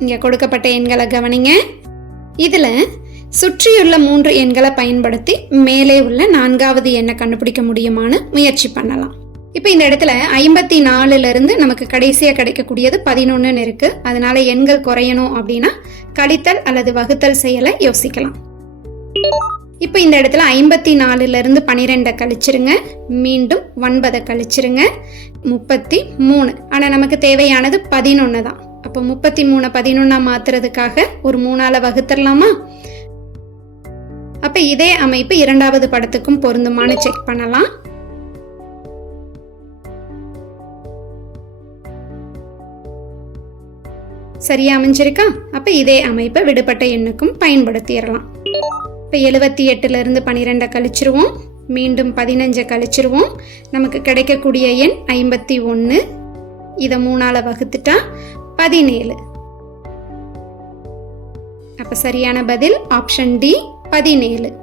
இங்கே கொடுக்கப்பட்ட எண்களை கவனிங்க. இதில் சுற்றியுள்ள மூன்று எண்களை பயன்படுத்தி மேலே உள்ள நான்காவது எண்ணை கண்டுபிடிக்க முடியுமான்னு முயற்சி பண்ணலாம். இப்போ இந்த இடத்துல ஐம்பத்தி நாலுலேருந்து நமக்கு கடைசியாக கிடைக்கக்கூடியது பதினொன்றுன்னு இருக்குது அதனால எண்கள் குறையணும் அப்படின்னா கழித்தல் அல்லது வகுத்தல் செயலை யோசிக்கலாம். இப்போ இந்த இடத்துல ஐம்பத்தி நாலுலேருந்து பனிரெண்டை கழிச்சிருங்க. மீண்டும் ஒன்பதை கழிச்சிருங்க. முப்பத்தி மூணு. ஆனால் நமக்கு தேவையானது பதினொன்று தான் அப்போ முப்பத்தி மூணு பதினொன்னா மாத்துறதுக்காக ஒரு மூணால வகுத்துடலாமா அப்ப இதே அமைப்பு இரண்டாவது படத்துக்கும் பொருந்துமானு செக் பண்ணலாம். சரியா அமைஞ்சிருக்கா? அப்ப இதே அமைப்பை விடுபட்ட எண்ணுக்கும் பயன்படுத்திடலாம் இப்போ எழுபத்தி எட்டுல இருந்து பன்னிரெண்டை கழிச்சிருவோம். மீண்டும் பதினஞ்சை கழிச்சிருவோம். நமக்கு கிடைக்கக்கூடிய எண் ஐம்பத்தி ஒன்று இதை மூணால வகுத்துட்டா பதினேழு. அப்ப சரியான பதில் ஆப்ஷன் டி பதினேழு.